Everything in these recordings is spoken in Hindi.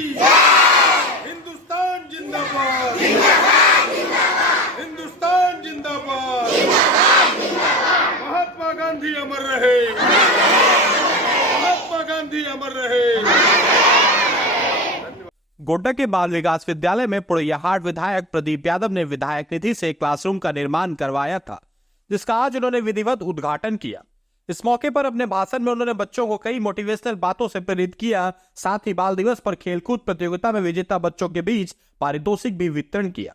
हिंदुस्तान जिंदाबाद, हिंदुस्तान जिंदाबाद, महात्मा गांधी अमर रहे, महात्मा गांधी अमर रहे। गोड्डा के बाल विकास विद्यालय में पुड़ैयाहाट विधायक प्रदीप यादव ने विधायक निधि से क्लासरूम का निर्माण करवाया था, जिसका आज उन्होंने विधिवत उद्घाटन किया। इस मौके पर अपने भाषण में उन्होंने बच्चों को कई मोटिवेशनल बातों से प्रेरित किया। साथ ही बाल दिवस पर खेलकूद प्रतियोगिता में विजेता बच्चों के बीच पारितोषिक भी वितरण किया।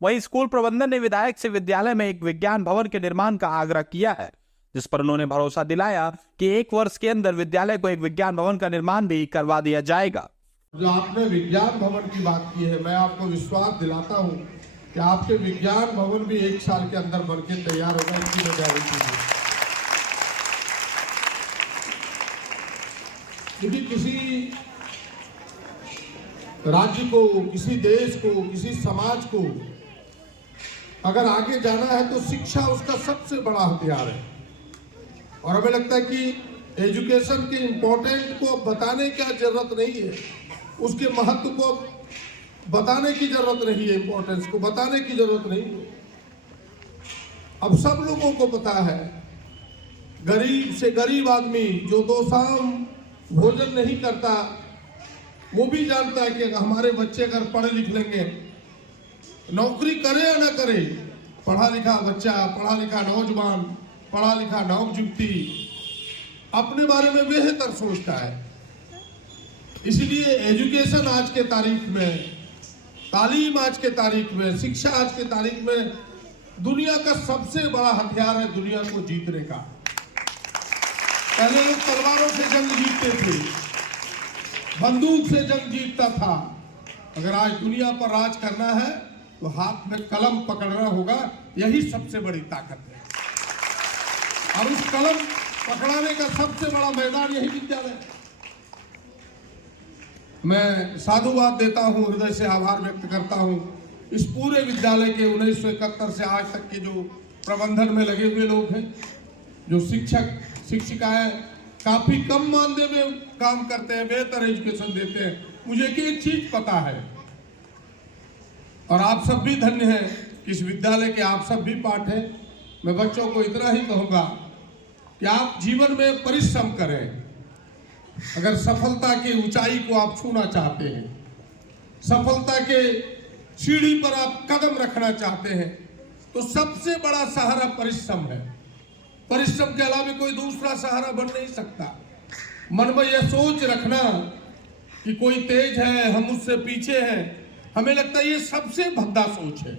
वहीं स्कूल प्रबंधन ने विधायक से विद्यालय में एक विज्ञान भवन के निर्माण का आग्रह किया है, जिस पर उन्होंने भरोसा दिलाया कि 1 वर्ष के अंदर विद्यालय को एक विज्ञान भवन का निर्माण भी करवा दिया जाएगा। जो आपने विज्ञान भवन की बात की है, मैं आपको विश्वास दिलाता हूं कि आपके विज्ञान भवन भी 1 साल के अंदर बनके तैयार होगा। इसकी गारंटी है। यदि किसी राज्य को, किसी देश को, किसी समाज को अगर आगे जाना है तो शिक्षा उसका सबसे बड़ा हथियार है। और हमें लगता है कि एजुकेशन के इम्पोर्टेंट को बताने की जरूरत नहीं है, उसके महत्व को बताने की जरूरत नहीं है, इंपॉर्टेंस को बताने की जरूरत नहीं है। अब सब लोगों को पता है, गरीब से गरीब आदमी जो 2 शाम भोजन नहीं करता, वो भी जानता है कि हमारे बच्चे अगर पढ़े लिख लेंगे, नौकरी करे या ना करे, पढ़ा लिखा बच्चा, पढ़ा लिखा नौजवान, पढ़ा लिखा नवयुवती अपने बारे में बेहतर सोचता है। इसलिए एजुकेशन आज के तारीख में, तालीम आज के तारीख में, शिक्षा आज के तारीख में दुनिया का सबसे बड़ा हथियार है दुनिया को जीतने का। पहले लोग तलवारों से जंग जीतते थे, बंदूक से जंग जीतता था। अगर आज दुनिया पर राज करना है तो हाथ में कलम पकड़ना होगा, यही सबसे बड़ी ताकत है। और उस कलम पकड़ाने का सबसे बड़ा मैदान यही विद्यालय है। मैं साधुवाद देता हूं, हृदय से आभार व्यक्त करता हूं इस पूरे विद्यालय के 1971 से आज तक के जो प्रबंधन में लगे हुए लोग हैं, जो शिक्षक शिक्षिकाएं काफी कम मानदेय में काम करते हैं, बेहतर एजुकेशन देते हैं। मुझे एक चीज पता है, और आप सब भी धन्य हैं कि इस विद्यालय के आप सब भी पाठ हैं। मैं बच्चों को इतना ही कहूंगा कि आप जीवन में परिश्रम करें। अगर सफलता की ऊंचाई को आप छूना चाहते हैं, सफलता के सीढ़ी पर आप कदम रखना चाहते हैं, तो सबसे बड़ा सहारा परिश्रम है। परिश्रम के अलावा कोई दूसरा सहारा बन नहीं सकता। मन में यह सोच रखना कि कोई तेज है, हम उससे पीछे हैं, हमें लगता है ये सबसे भद्दा सोच है।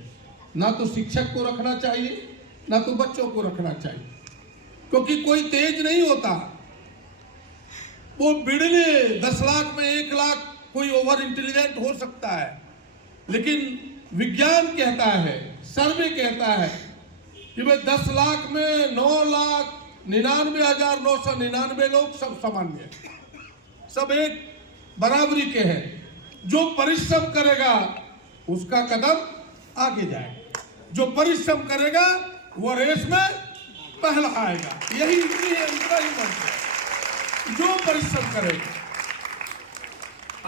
ना तो शिक्षक को रखना चाहिए, ना तो बच्चों को रखना चाहिए, क्योंकि कोई तेज नहीं होता। वो बिड़ले 10 लाख में 1 लाख कोई ओवर इंटेलिजेंट हो सकता है, लेकिन विज्ञान कहता है, सर्वे कहता है कि भाई 10 लाख में 9,99,999 लोग सब सामान्य हैं, सब एक बराबरी के हैं। जो परिश्रम करेगा उसका कदम आगे जाएगा, जो परिश्रम करेगा वो रेस में पहला आएगा। यही इतना ही मंत्र है। जो परिश्रम करेगा,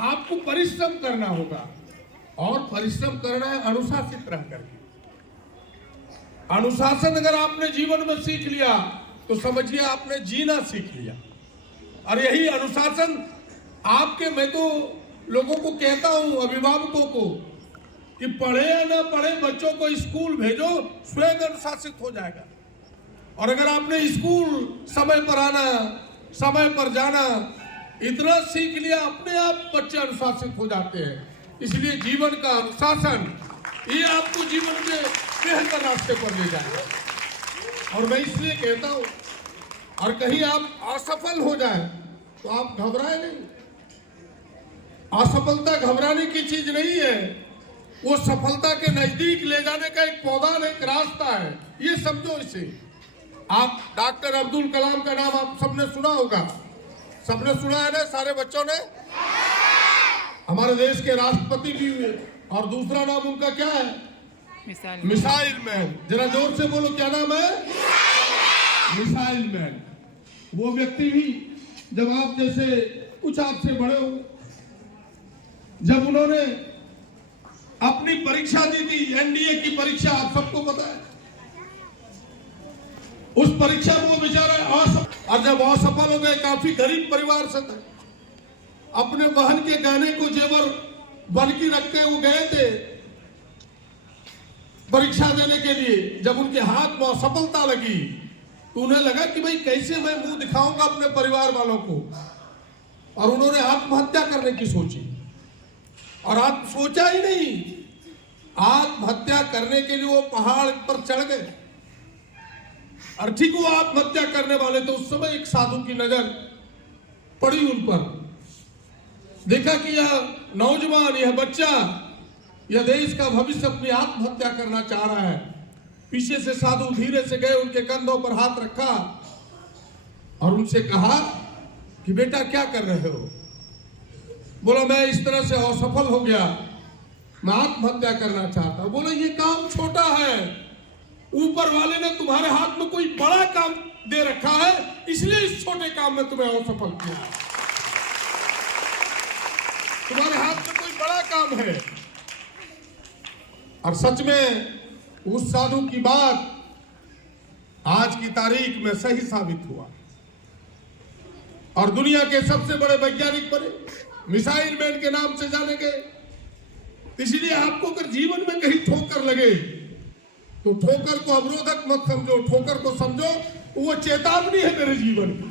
आपको परिश्रम करना होगा, और परिश्रम करना है अनुशासित रह करके। अनुशासन अगर आपने जीवन में सीख लिया तो समझिए आपने जीना सीख लिया। और यही अनुशासन आपके, मैं तो लोगों को कहता हूं, अभिभावकों को, कि पढ़े या ना पढ़े बच्चों को स्कूल भेजो, स्वयं अनुशासित हो जाएगा। और अगर आपने स्कूल समय पर आना, समय पर जाना इतना सीख लिया, अपने आप बच्चे अनुशासित हो जाते हैं। इसलिए जीवन का अनुशासन ये आपको जीवन में बेहतर रास्ते पर ले जाएगा। और मैं इसलिए कहता हूं, और कहीं आप असफल हो जाए तो आप घबराए नहीं। असफलता घबराने की चीज नहीं है, वो सफलता के नजदीक ले जाने का एक पौधा, एक रास्ता है। ये समझो इसे। आप डॉक्टर अब्दुल कलाम का नाम आप सबने सुना होगा, सबने सुना है ना, सारे बच्चों ने। हमारे देश के राष्ट्रपति भी हुए, और दूसरा नाम उनका क्या है? Missile man. जरा जोर से बोलो, क्या नाम है? Missile man. वो व्यक्ति भी जब आप जैसे कुछ आपसे बड़े हो, जब उन्होंने अपनी परीक्षा दी थी, एनडीए की परीक्षा, आप सबको पता है, उस परीक्षा में वो बेचारा असफल, और जब असफल हो गए, काफी गरीब परिवार से थे, अपने बहन के गहने को जेवर बनकी रखते वो गए थे परीक्षा देने के लिए। जब उनके हाथ में असफलता लगी तो उन्हें लगा कि भाई कैसे मैं मुंह दिखाऊंगा अपने परिवार वालों को, और उन्होंने आत्महत्या करने की सोची। और आप सोचा ही नहीं, आत्महत्या करने के लिए वो पहाड़ पर चढ़ गए। और ठीक वो आत्महत्या करने वाले तो उस समय एक साधु की नजर पड़ी उन पर। देखा कि यह नौजवान, यह बच्चा, यह देश का भविष्य अपनी आत्महत्या करना चाह रहा है। पीछे से साधु धीरे से गए, उनके कंधों पर हाथ रखा और उनसे कहा कि बेटा क्या कर रहे हो? बोला मैं इस तरह से असफल हो गया, मैं आत्महत्या करना चाहता हूं। बोला ये काम छोटा है, ऊपर वाले ने तुम्हारे हाथ में कोई बड़ा काम दे रखा है, इसलिए इस छोटे काम में तुम्हें असफल किया। तुम्हारे हाथ में कोई बड़ा काम है। और सच में उस साधु की बात आज की तारीख में सही साबित हुआ और दुनिया के सबसे बड़े वैज्ञानिक बने, मिसाइल मैन के नाम से जाने गए। इसलिए आपको अगर जीवन में कहीं ठोकर लगे तो ठोकर को अवरोधक मत समझो, ठोकर को समझो वो चेतावनी है मेरे जीवन की।